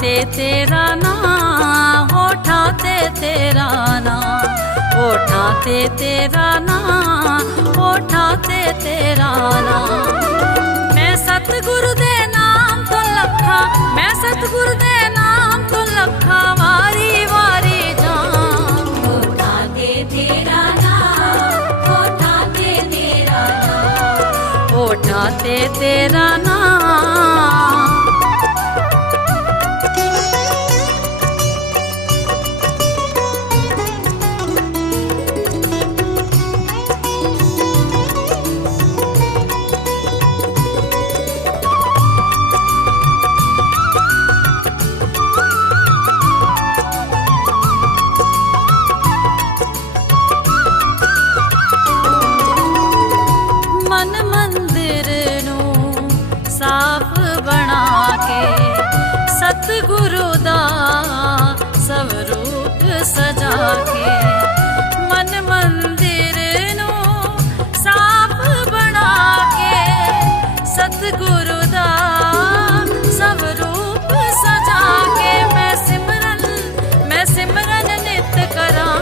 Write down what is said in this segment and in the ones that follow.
ते तेरा नाम, होठा ते तेरा नाम, होठा ते तेरा नाम, होठा ते तेरा नाम। मैं सतगुरु दे नाम तो लखा, मैं सतगुरु दे नाम तो लखा वारी वारी जान। होठा ते तेरा नाम, होठा ते तेरा नाम, होठा ते तेरा नाम। मन मंदिर नू साफ बना के सतगुरु दा स्वरूप सजा के। मन मंदिर नू साफ बना के सतगुरु दा स्वरूप सजा के। मैं सिमरन नित करां।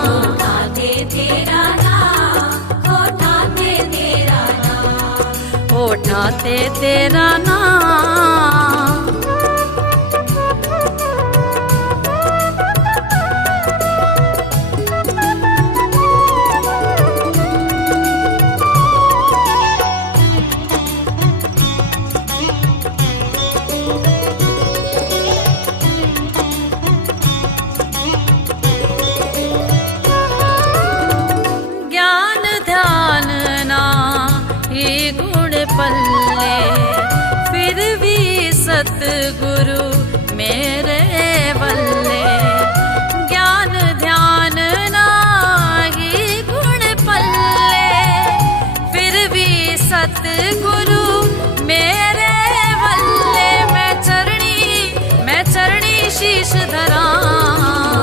होठा ते तेरा नाम, होठा ते तेरा नाम, होठा ते तेरा नाम। ज्ञान ध्यान ना ही गुण पल्ले, फिर भी सतगुरु मेरे बल्ले। ज्ञान ध्यान ना ही गुण पल्ले, फिर भी सतगुरु मेरे बल्ले। मैं चरणी शीश धरां।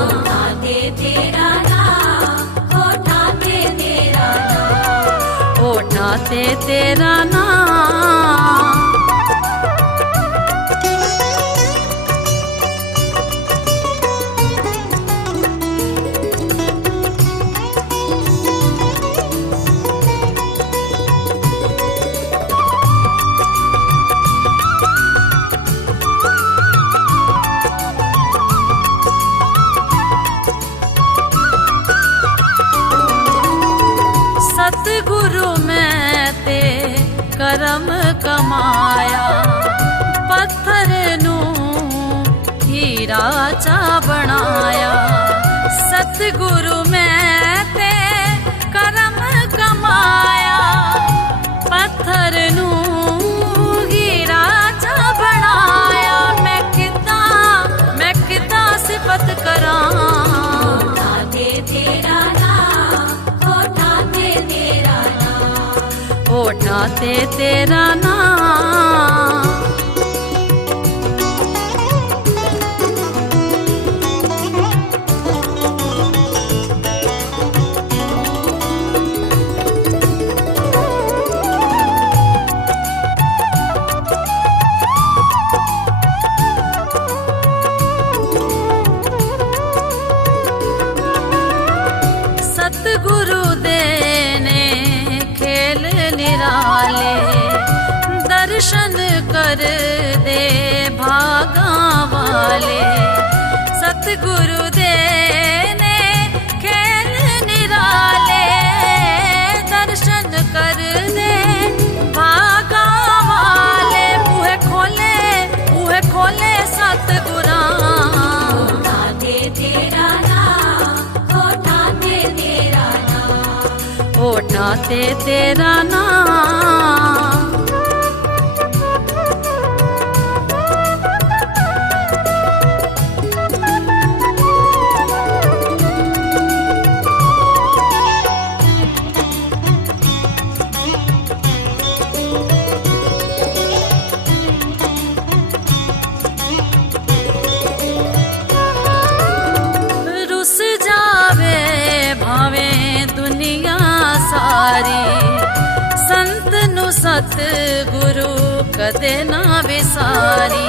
होठा ते तेरा नाम, होठा ते तेरा नाम, होठा ते तेरा नाम। सतगुरु मैं ते करम कमाया, पत्थर नू हीरा चा बनाया। सतगुरु मैं ते करम कमाया, पत्थर नू हीरा चा बनाया। मैं किदा सिफत करां। होठा ते तेरा नाम, होठा ते तेरा नाम, होठा ते तेरा नाम। सतगुरु देने खेल निराले, दर्शन कर दे भागा वाले। सतगुरु देने खेल निराले, दर्शन कर दे भागा वाले। बूहे खोले सतगुरां। होठा ते तेरा नाम, होठा ते तेरा नाम, होठा ते तेरा नाम। रुस जावे भावे दुनिया सारी, संत नु सतगुरु कदे ना विसारी।